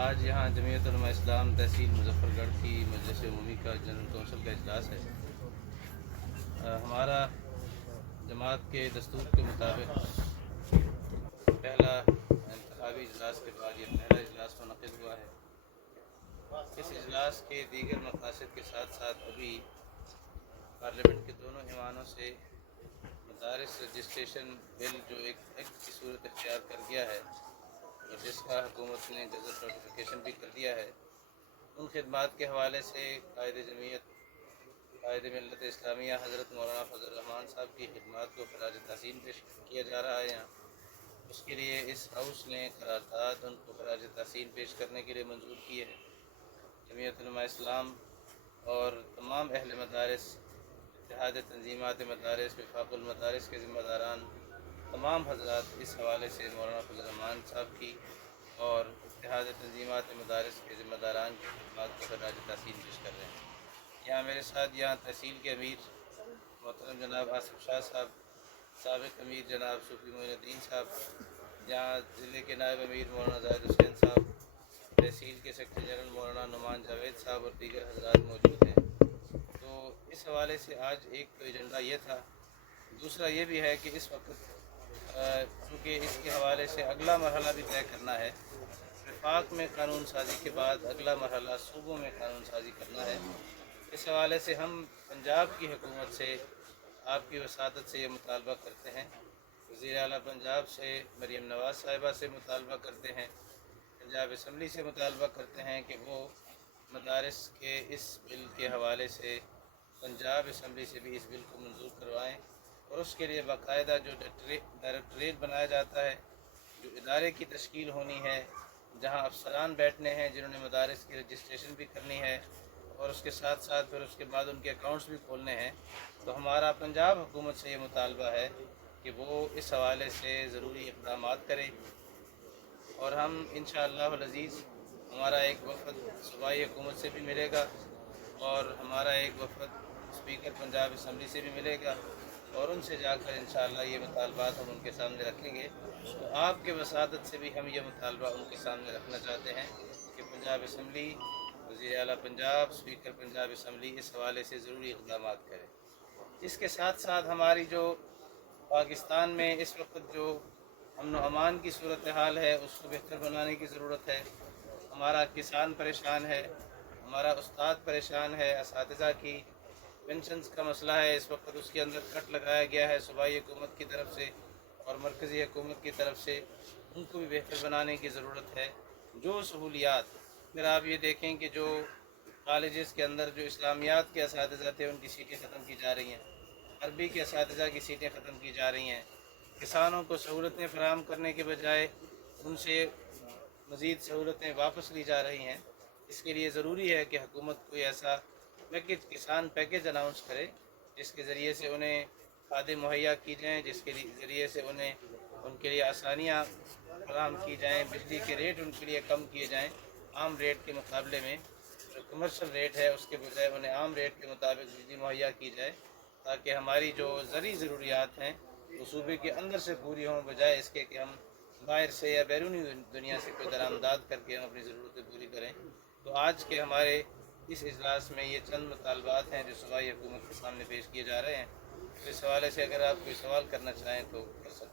آج یہاں جمعیت علماء اسلام تحصیل مظفر گڑھ کی مجلس عمومی کا جنرل کونسل کا اجلاس ہے۔ ہمارا جماعت کے دستور کے مطابق پہلا انتخابی اجلاس کے بعد یہ پہلا اجلاس منعقد ہوا ہے۔ اس اجلاس کے دیگر مقاصد کے ساتھ ساتھ ابھی پارلیمنٹ کے دونوں ایوانوں سے مدارس رجسٹریشن بل جو ایک ایکٹ کی صورت اختیار کر گیا ہے اور جس کا حکومت نے گزٹ نوٹیفیکیشن بھی کر دیا ہے، ان خدمات کے حوالے سے قائد جمعیت قائد ملت اسلامیہ حضرت مولانا فضل الرحمان صاحب کی خدمات کو خراج تحسین پیش کیا جا رہا ہے یہاں۔ اس کے لیے اس ہاؤس نے قرارداد ان کو خراج تحسین پیش کرنے کے لیے منظور کی ہے۔ جمعیت علماء اسلام اور تمام اہل مدارس، اتحاد تنظیمات مدارس، وفاق المدارس کے ذمہ داران، تمام حضرات اس حوالے سے مولانا فضل الرحمان صاحب کی اور اتحاد تنظیمات مدارس کے ذمہ داران کی خدمات کو خراج تحسین پیش کر رہے ہیں۔ یہاں میرے ساتھ یہاں تحصیل کے امیر محترم جناب آصف شاہ صاحب، سابق امیر جناب صوفی معین الدین صاحب، یہاں ضلع کے نائب امیر مولانا زاہد حسین صاحب، تحصیل کے سیکرٹری جنرل مولانا نعمان جاوید صاحب اور دیگر حضرات موجود ہیں۔ تو اس حوالے سے آج ایک تو ایجنڈا یہ تھا، دوسرا یہ بھی ہے کہ اس وقت چونکہ اس کے حوالے سے اگلا مرحلہ بھی طے کرنا ہے۔ وفاق میں قانون سازی کے بعد اگلا مرحلہ صوبوں میں قانون سازی کرنا ہے۔ اس حوالے سے ہم پنجاب کی حکومت سے، آپ کی وساطت سے یہ مطالبہ کرتے ہیں، وزیر اعلیٰ پنجاب سے مریم نواز صاحبہ سے مطالبہ کرتے ہیں، پنجاب اسمبلی سے مطالبہ کرتے ہیں کہ وہ مدارس کے اس بل کے حوالے سے پنجاب اسمبلی سے بھی اس بل کو منظور کروائیں، اور اس کے لیے باقاعدہ جو ڈائریکٹریٹ بنایا جاتا ہے، جو ادارے کی تشکیل ہونی ہے، جہاں افسران بیٹھنے ہیں جنہوں نے مدارس کی رجسٹریشن بھی کرنی ہے اور اس کے ساتھ ساتھ پھر اس کے بعد ان کے اکاؤنٹس بھی کھولنے ہیں، تو ہمارا پنجاب حکومت سے یہ مطالبہ ہے کہ وہ اس حوالے سے ضروری اقدامات کرے، اور ہم انشاءاللہ العزیز ہمارا ایک وفد صوبائی حکومت سے بھی ملے گا اور ہمارا ایک وفد اسپیکر پنجاب اسمبلی سے بھی ملے گا، اور ان سے جا کر انشاءاللہ یہ مطالبات ہم ان کے سامنے رکھیں گے۔ تو آپ کے وساطت سے بھی ہم یہ مطالبہ ان کے سامنے رکھنا چاہتے ہیں کہ پنجاب اسمبلی، وزیر اعلیٰ پنجاب، اسپیکر پنجاب اسمبلی اس حوالے سے ضروری اقدامات کرے۔ اس کے ساتھ ساتھ ہماری جو پاکستان میں اس وقت جو امن و امان کی صورتحال ہے اس کو بہتر بنانے کی ضرورت ہے۔ ہمارا کسان پریشان ہے، ہمارا استاد پریشان ہے، اساتذہ کی پینشنز کا مسئلہ ہے، اس وقت اس کے اندر کٹ لگایا گیا ہے صوبائی حکومت کی طرف سے اور مرکزی حکومت کی طرف سے، ان کو بھی بہتر بنانے کی ضرورت ہے۔ جو سہولیات، پھر آپ یہ دیکھیں کہ جو کالجز کے اندر جو اسلامیات کے اساتذہ تھے ان کی سیٹیں ختم کی جا رہی ہیں، عربی کے اساتذہ کی سیٹیں ختم کی جا رہی ہیں، کسانوں کو سہولتیں فراہم کرنے کے بجائے ان سے مزید سہولتیں واپس لی جا رہی ہیں۔ اس کے لیے ضروری ہے کہ حکومت کوئی ایسا پیکج، کسان پیکج اناؤنس کرے جس کے ذریعے سے انہیں کھادیں مہیا کی جائیں، جس کے ذریعے سے انہیں ان کے لیے آسانیاں فراہم کی جائیں، بجلی کے ریٹ ان کے لیے کم کیے جائیں، عام ریٹ کے مقابلے میں جو کمرشل ریٹ ہے اس کے بجائے انہیں عام ریٹ کے مطابق بجلی مہیا کی جائے، تاکہ ہماری جو زرعی ضروریات ہیں وہ صوبے کے اندر سے پوری ہوں، بجائے اس کے کہ ہم باہر سے یا بیرونی دنیا سے کوئی درآمدات کر کے ہم اپنی ضرورتیں پوری کریں۔ تو آج کے ہمارے اس اجلاس میں یہ چند مطالبات ہیں جو صوبائی حکومت کے سامنے پیش کیے جا رہے ہیں۔ اس حوالے سے اگر آپ کوئی سوال کرنا چاہیں تو کر سکتے ہیں۔